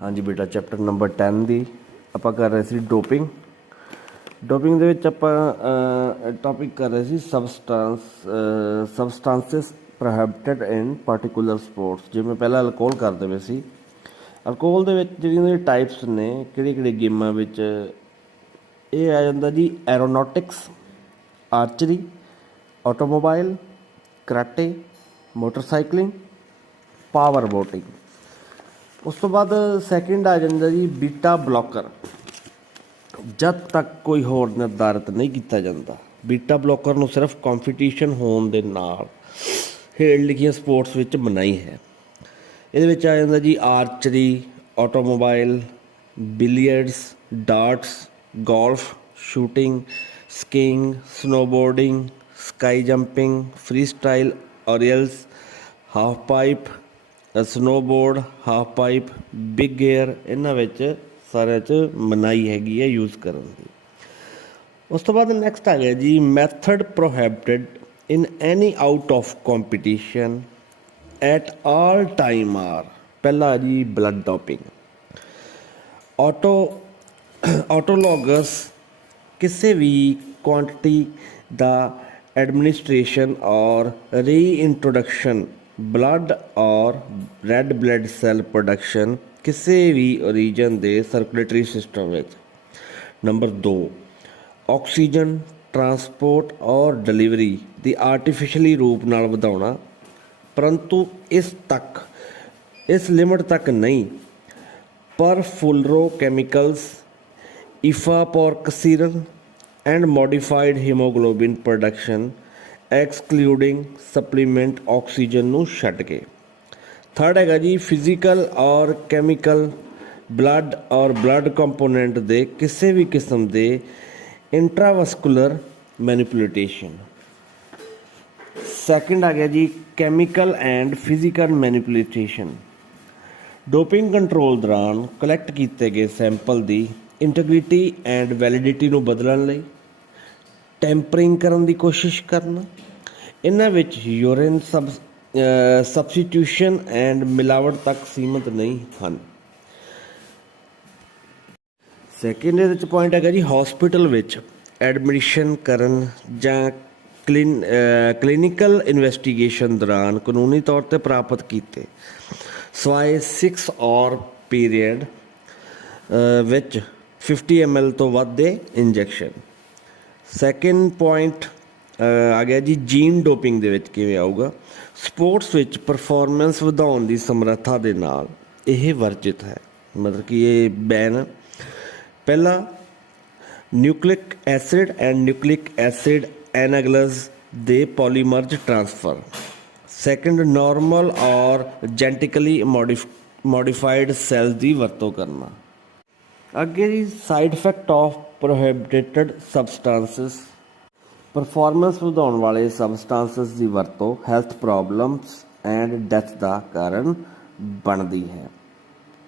हाँ जी बेटा, chapter number 10 ਦੀ ਆਪਾਂ ਕਰ ਰਹੇ ਸੀ ਡੋਪਿੰਗ ਦੇ ਵਿੱਚ ਆਪਾਂ ਟੌਪਿਕ ਕਰ ਰਹੇ ਸੀ ਸਬਸਟੈਂਸਸ ਪ੍ਰੋਹਿਬਿਟਡ ਇਨ ਪਾਰਟੀਕੂਲਰ ਸਪੋਰਟਸ। ਜਿਵੇਂ ਪਹਿਲਾਂ ਅਲਕੋਹਲ ਕਰਦੇ ਪਏ ਸੀ। ਅਲਕੋਹਲ ਦੇ ਵਿੱਚ ਜਿਹੜੀਆਂ ਟਾਈਪਸ ਨੇ ਕਿਹੜੀ ਗੇਮਾਂ ਵਿੱਚ ਇਹ ਆ ਜਾਂਦਾ ਜੀ, aeronautics, archery, automobile, karate, motorcycling, power boating. ਉਸ ਤੋਂ ਬਾਅਦ ਸੈਕਿੰਡ ਆ ਜਾਂਦਾ ਜੀ ਬੀਟਾ ਬਲੋਕਰ। ਜਦ ਤੱਕ ਕੋਈ ਹੋਰ ਨਿਰਧਾਰਿਤ ਨਹੀਂ ਕੀਤਾ ਜਾਂਦਾ, ਬੀਟਾ ਬਲੋਕਰ ਨੂੰ ਸਿਰਫ ਕੰਪੀਟੀਸ਼ਨ ਹੋਣ ਦੇ ਨਾਲ ਹੇਠ ਲਿਖੀਆਂ ਸਪੋਰਟਸ ਵਿੱਚ ਮਨਾਹੀ ਹੈ। ਇਹਦੇ ਵਿੱਚ ਆ ਜਾਂਦਾ ਜੀ archery, automobile, billiards, darts, golf, shooting, skiing, snowboarding, ski jumping, free style aerials, half pipe, snowboard, half pipe, big air. ਇਹਨਾਂ ਵਿੱਚ ਸਾਰਿਆਂ 'ਚ ਮਨਾਹੀ ਹੈਗੀ ਹੈ ਯੂਜ਼ ਕਰਨ ਦੀ। ਉਸ ਤੋਂ ਬਾਅਦ ਨੈਕਸਟ ਆ ਗਿਆ ਜੀ method prohibited in any out of competition at all time are. ਪਹਿਲਾ ਜੀ ਬਲੱਡ ਡੋਪਿੰਗ। ਆਟੋਲੋਗਸ ਕਿਸੇ ਵੀ ਕੁਆਂਟਿਟੀ ਦਾ ਐਡਮਿਨਿਸਟ੍ਰੇਸ਼ਨ ਔਰ ਰੀਇੰਟਰੋਡਕਸ਼ਨ ਬਲੱਡ ਔਰ ਰੈੱਡ ਬਲੱਡ ਸੈੱਲ ਪ੍ਰੋਡਕਸ਼ਨ ਕਿਸੇ ਵੀ ਓਰੀਜਨ ਦੇ ਸਰਕੂਲੇਟਰੀ ਸਿਸਟਮ ਵਿੱਚ। ਨੰਬਰ 2, ਆਕਸੀਜਨ ਟਰਾਂਸਪੋਰਟ ਔਰ ਡਿਲੀਵਰੀ ਦੀ ਆਰਟੀਫਿਸ਼ਲੀ ਰੂਪ ਨਾਲ ਵਧਾਉਣਾ, ਪਰੰਤੂ ਇਸ ਲਿਮਟ ਤੱਕ ਨਹੀਂ। Perfluorochemicals, efaproxiral and modified haemoglobin production excluding supplement oxygen ਨੂੰ ਛੱਡ ਕੇ। ਥਰਡ ਹੈਗਾ ਜੀ ਫਿਜ਼ੀਕਲ ਔਰ ਕੈਮੀਕਲ ਬਲੱਡ ਔਰ ਬਲੱਡ ਕੰਪੋਨੈਂਟ ਦੇ ਕਿਸੇ ਵੀ ਕਿਸਮ ਦੇ ਇੰਟਰਾਵਸਕੂਲਰ ਮੈਨੀਪੂਲੇਟੇਸ਼ਨ। ਸੈਕਿੰਡ ਆ ਗਿਆ ਜੀ chemical and physical manipulation. Doping control ਦੌਰਾਨ ਕਲੈਕਟ ਕੀਤੇ ਗਏ ਸੈਂਪਲ ਦੀ ਇੰਟੈਗ੍ਰਿਟੀ ਐਂਡ ਵੈਲਿਡਿਟੀ ਨੂੰ ਬਦਲਣ ਲਈ ਟੈਂਪਰਿੰਗ ਕਰਨ ਦੀ ਕੋਸ਼ਿਸ਼ ਕਰਨਾ। ਇਹਨਾਂ ਵਿੱਚ ਯੂਰਿਨ ਸਬਸਟੀਟਿਊਸ਼ਨ ਐਂਡ ਮਿਲਾਵਟ ਤੱਕ ਸੀਮਿਤ ਨਹੀਂ ਹਨ। ਸੈਕਿੰਡ ਇਹਦੇ 'ਚ ਪੁਆਇੰਟ ਹੈਗਾ ਜੀ ਹੌਸਪੀਟਲ ਵਿੱਚ ਐਡਮਿਸ਼ਨ ਕਰਨ ਜਾਂ ਕਲੀਨਿਕਲ ਇਨਵੈਸਟੀਗੇਸ਼ਨ ਦੌਰਾਨ ਕਾਨੂੰਨੀ ਤੌਰ 'ਤੇ ਪ੍ਰਾਪਤ ਕੀਤੇ ਸਵਾਏ 6 ਔਰ ਪੀਰੀਅਡ ਵਿੱਚ 50 ml ਤੋਂ ਵੱਧ ਦੇ ਇੰਜੈਕਸ਼ਨ। ਸੈਕਿੰਡ ਪੁਆਇੰਟ ਆ ਗਿਆ ਜੀ ਜੀਨ ਡੋਪਿੰਗ ਦੇ ਵਿੱਚ ਕਿਵੇਂ ਆਊਗਾ। ਸਪੋਰਟਸ ਵਿੱਚ ਪਰਫਾਰਮੈਂਸ ਵਧਾਉਣ ਦੀ ਸਮਰੱਥਾ ਦੇ ਨਾਲ ਇਹ ਵਰਜਿਤ ਹੈ, ਮਤਲਬ ਕਿ ਇਹ ਬੈਨ। ਪਹਿਲਾ nucleic acid and nucleic acid analogues ਦੇ ਪੋਲੀਮਰਜ ਟ੍ਰਾਂਸਫਰ। ਸੈਕਿੰਡ ਨਾਰਮਲ ਔਰ ਜੈਨੇਟਿਕਲੀ ਮੋਡੀਫਾਈਡ ਸੈੱਲ ਦੀ ਵਰਤੋਂ ਕਰਨਾ। ਅੱਗੇ ਜੀ side effect of prohibited substances. Performance ਵਧਾਉਣ ਵਾਲੇ ਸਬਸਟੈਂਸਸ ਦੀ ਵਰਤੋਂ ਹੈਲਥ ਪ੍ਰੋਬਲਮਸ ਐਂਡ ਡੈਥ ਦਾ ਕਾਰਨ ਬਣਦੀ ਹੈ।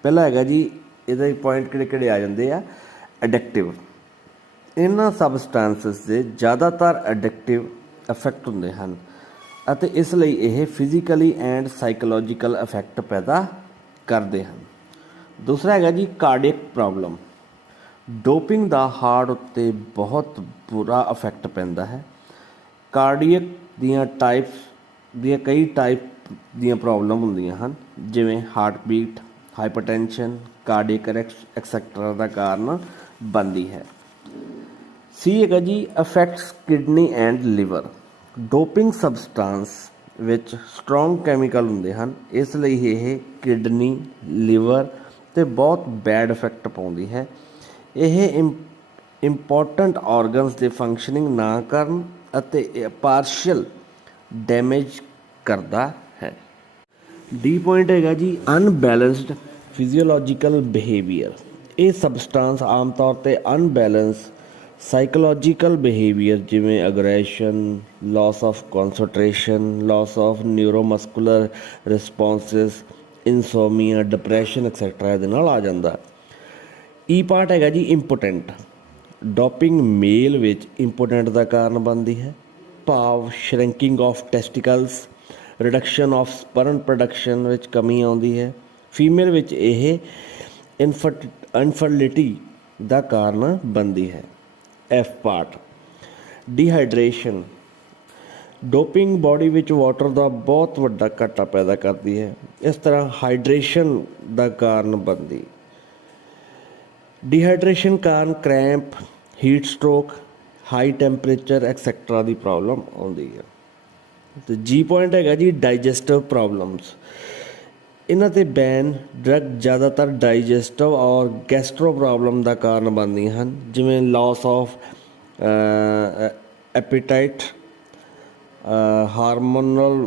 ਪਹਿਲਾ ਹੈਗਾ ਜੀ ਇਹਦੇ ਪੁਆਇੰਟ ਕਿਹੜੇ ਆ ਜਾਂਦੇ ਆ, ਐਡਿਕਟਿਵ। ਇਹਨਾਂ ਸਬਸਟੈਂਸਸ ਦੇ ਜ਼ਿਆਦਾਤਰ ਐਡਿਕਟਿਵ ਇਫੈਕਟ ਹੁੰਦੇ ਹਨ ਅਤੇ ਇਸ ਲਈ ਇਹ ਫਿਜ਼ੀਕਲੀ ਐਂਡ ਸਾਈਕੋਲੋਜੀਕਲ ਇਫੈਕਟ ਪੈਦਾ ਕਰਦੇ ਹਨ। ਦੂਸਰਾ ਹੈਗਾ ਜੀ ਕਾਰਡੀਅਕ ਪ੍ਰੋਬਲਮ। ਡੋਪਿੰਗ ਦਾ ਹਾਰਟ ਉੱਤੇ ਬਹੁਤ ਬੁਰਾ ਇਫੈਕਟ ਪੈਂਦਾ ਹੈ। ਕਾਰਡੀਅਕ ਦੀਆਂ ਕਈ ਟਾਈਪ ਦੀਆਂ ਪ੍ਰੋਬਲਮ ਹੁੰਦੀਆਂ ਹਨ, ਜਿਵੇਂ heart beat, hypertension, cardiac etcetera ਦਾ ਕਾਰਨ ਬਣਦੀ ਹੈ। ਸੀ ਹੈਗਾ ਜੀ affects kidney and liver. Doping substance ਵਿੱਚ ਸਟਰੋਂਗ ਕੈਮੀਕਲ ਹੁੰਦੇ ਹਨ, ਇਸ ਲਈ ਇਹ ਕਿਡਨੀ, ਲਿਵਰ 'ਤੇ ਬਹੁਤ ਬੈਡ ਇਫੈਕਟ ਪਾਉਂਦੀ ਹੈ। ਇਹ ਇੰਪੋਰਟੈਂਟ ਆਰਗਨਸ ਦੇ ਫੰਕਸ਼ਨਿੰਗ ਨਾ ਕਰਨ ਅਤੇ ਪਾਰਸ਼ੀਅਲ ਡੈਮੇਜ ਕਰਦਾ ਹੈ। ਡੀ ਪੁਆਇੰਟ ਹੈਗਾ ਜੀ ਅਨਬੈਲੈਂਸਡ ਫਿਜ਼ੀਓਲੋਜੀਕਲ ਬਿਹੇਵੀਅਰ। ਇਹ ਸਬਸਟੈਂਸ ਆਮ ਤੌਰ 'ਤੇ ਅਨਬੈਲੈਂਸ ਸਾਈਕੋਲੋਜੀਕਲ ਬਿਹੇਵੀਅਰ ਜਿਵੇਂ aggression, loss of concentration, loss of neuromuscular responses, insomnia, depression etcetera ਦੇ ਨਾਲ ਆ ਜਾਂਦਾ। ਈ ਪਾਰਟ ਹੈਗਾ ਜੀ ਇੰਪੋਟੈਂਟ। ਡੋਪਿੰਗ ਮੇਲ ਵਿੱਚ ਇੰਪੋਟੈਂਟ ਦਾ ਕਾਰਨ ਬਣਦੀ ਹੈ, ਭਾਵ shrinking of testicles, reduction of sperm production ਵਿੱਚ ਕਮੀ ਆਉਂਦੀ ਹੈ। ਫੀਮੇਲ ਵਿੱਚ ਇਹ ਇਨਫਰਟੀਲਿਟੀ ਦਾ ਕਾਰਨ ਬਣਦੀ ਹੈ। F part dehydration doping body ਵਿੱਚ ਵਾਟਰ ਦਾ ਬਹੁਤ ਵੱਡਾ ਘਾਟਾ ਪੈਦਾ ਕਰਦੀ ਹੈ, ਇਸ ਤਰ੍ਹਾਂ ਹਾਈਡਰੇਸ਼ਨ ਦਾ ਕਾਰਨ ਬਣਦੀ। ਡੀਹਾਈਡਰੇਸ਼ਨ ਕਾਰਨ cramp, heat stroke, high temperature etcetera ਦੀ ਪ੍ਰੋਬਲਮ ਆਉਂਦੀ ਹੈ। ਅਤੇ ਜੀ ਪੁਆਇੰਟ ਹੈਗਾ ਜੀ ਡਾਈਜੈਸਟਿਵ ਪ੍ਰੋਬਲਮਸ। ਇਹਨਾਂ 'ਤੇ ਬੈਨ ਡਰੱਗ ਜ਼ਿਆਦਾਤਰ ਡਾਈਜੈਸਟਿਵ ਔਰ ਗੈਸਟਰੋ ਪ੍ਰੋਬਲਮ ਦਾ ਕਾਰਨ ਬਣਦੀਆਂ ਹਨ, ਜਿਵੇਂ loss of appetite, hormonal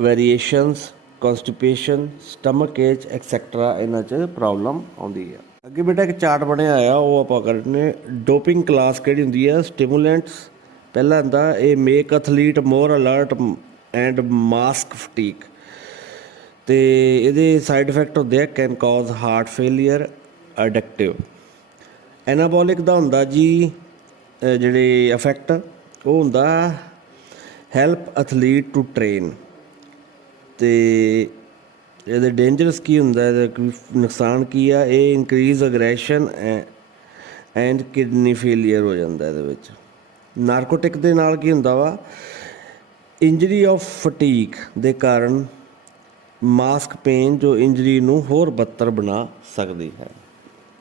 variations, constipation, stomach ache etcetera ਇਹਨਾਂ 'ਚ ਪ੍ਰੋਬਲਮ ਆਉਂਦੀ ਹੈ। ਅੱਗੇ ਬੇਟਾ ਇੱਕ ਚਾਰਟ ਬਣਿਆ ਹੋਇਆ, ਉਹ ਆਪਾਂ ਕਰਨੇ। ਡੋਪਿੰਗ ਕਲਾਸ ਕਿਹੜੀ ਹੁੰਦੀ ਹੈ? ਸਟਿਮੂਲੈਂਟਸ ਪਹਿਲਾਂ ਹੁੰਦਾ, ਇਹ make athlete more alert and mask fatigue, ਅਤੇ ਇਹਦੇ ਸਾਈਡ ਇਫੈਕਟ ਹੁੰਦੇ ਆ can cause heart failure, addictive. Anabolic ਦਾ ਹੁੰਦਾ ਜੀ ਜਿਹੜੇ ਇਫੈਕਟ, ਉਹ ਹੁੰਦਾ ਹੈਲਪ ਐਥਲੀਟ ਟੂ ਟ੍ਰੇਨ, ਅਤੇ ਇਹਦੇ ਡੇਂਜਰਸ ਕੀ ਹੁੰਦਾ, ਇਹਦਾ ਨੁਕਸਾਨ ਕੀ ਆ? ਇਹ increase aggression and kidney failure ਹੋ ਜਾਂਦਾ ਇਹਦੇ ਵਿੱਚ। ਨਾਰਕੋਟਿਕ ਦੇ ਨਾਲ ਕੀ ਹੁੰਦਾ ਵਾ? ਇੰਜਰੀ ਆਫ ਫਟੀਕ ਦੇ ਕਾਰਨ ਮਾਸਕ ਪੇਨ, ਜੋ ਇੰਜਰੀ ਨੂੰ ਹੋਰ ਬੱਤਰ ਬਣਾ ਸਕਦੀ ਹੈ।